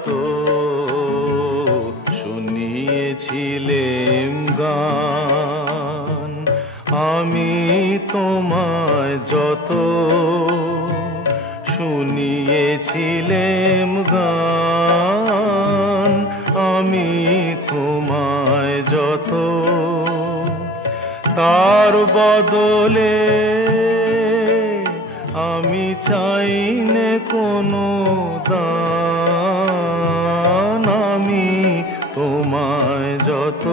যত শুনিয়েছিলেম গান, আমি তোমায় যত শুনিয়েছিলেম গান, আমি তোমায় যত তার বদলে আমি চাইনে কোনো দান, আমি তোমায় যত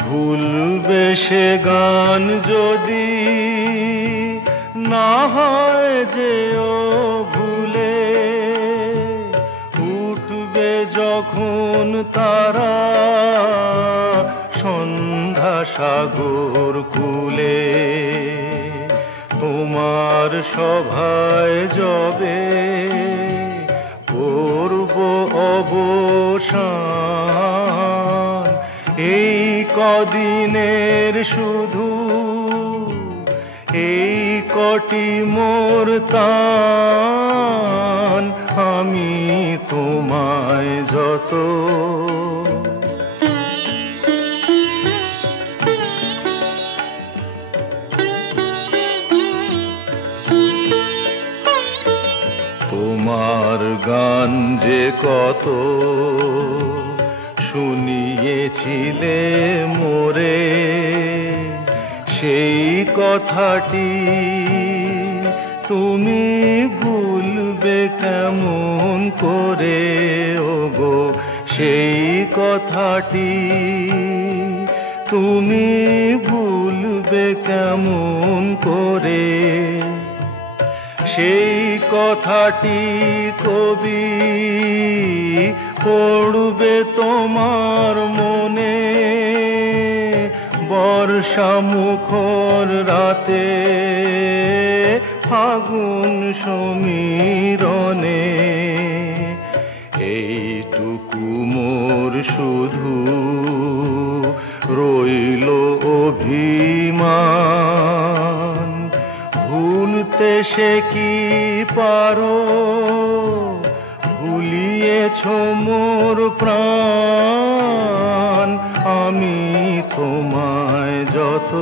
ভুলবে সে গান যদি না হয় যেও ভুলে, উঠবে যখন তারা সন্ধ্যা সাগর কূলে, তোমার সভায় যবে করব অবসান, এই কদিনের শুধু এই কটি মোর তান, আমি তোমায় যত তোমার গান যে কত শুনিয়েছিলে মোরে, সেই কথাটি তুমি ভুলবে কেমন করে ওগো, সেই কথাটি তুমি ভুলবে কেমন করে, সেই কথাটি কবি পড়বে তোমার মনে, বর্ষা মুখর রাতে ফাগুন সমীরণে, এইটুকু মোর শুধু রইল অভিমান, ভুলতে সে কি পারো, ভুলিয়েছ মোর প্রাণ, আমি তোমায় যত